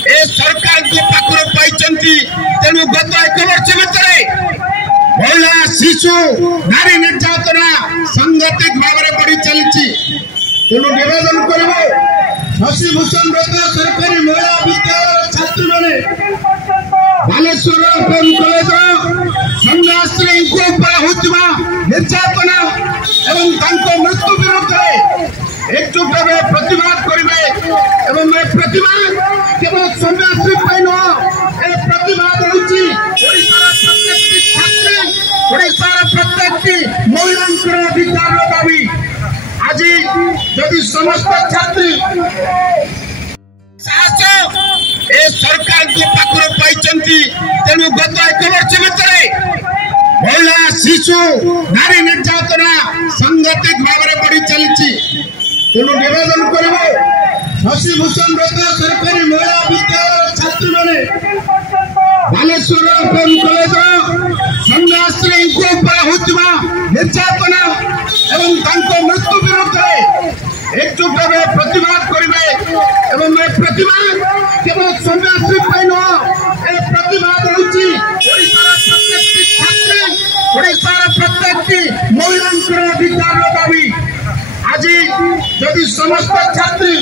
ए सरकार को पाखर पाई तेणु गत 1 वर्ष भितर महिला शिशु नारी निर्यातना सांघातिक भाव में बढ़ी चली तेणु निवेदन कर शशिभूषण व्रत सरकारी महिला विद्यालय छात्री मैंने बालेश्वर कॉलेज संघाश्री होता निर्यातना एवं मृत्यु विरुद्ध एकजुट भाव प्रतिवाद करेंगे प्रतिवाद केवल संघाश्री नुह ए प्रतिवाद होती प्रत्येक छात्री प्रत्येक महिला अधिकार दाबी आज जदि समस्त छात्री ए सरकार को पाखर पाई तेणु गत 1 वर्ष भितर महिला शिशु नारी निर्यातना सांघातिक भाव में बढ़ी चली तेणु निवेदन कर शशिभूषण व्रत सरकारी महिला विद्यालय छात्री मैंने बालेश्वर कॉलेज संघाश्री होता निर्यातना एवं मृत्यु विरुद्ध एकजुट भाव प्रतिवाद करेंगे प्रतिवाद केवल संघाश्री नुह ए प्रतिवाद होती प्रत्येक छात्री प्रत्येक महिला अधिकार दाबी आज जदि समस्त छात्री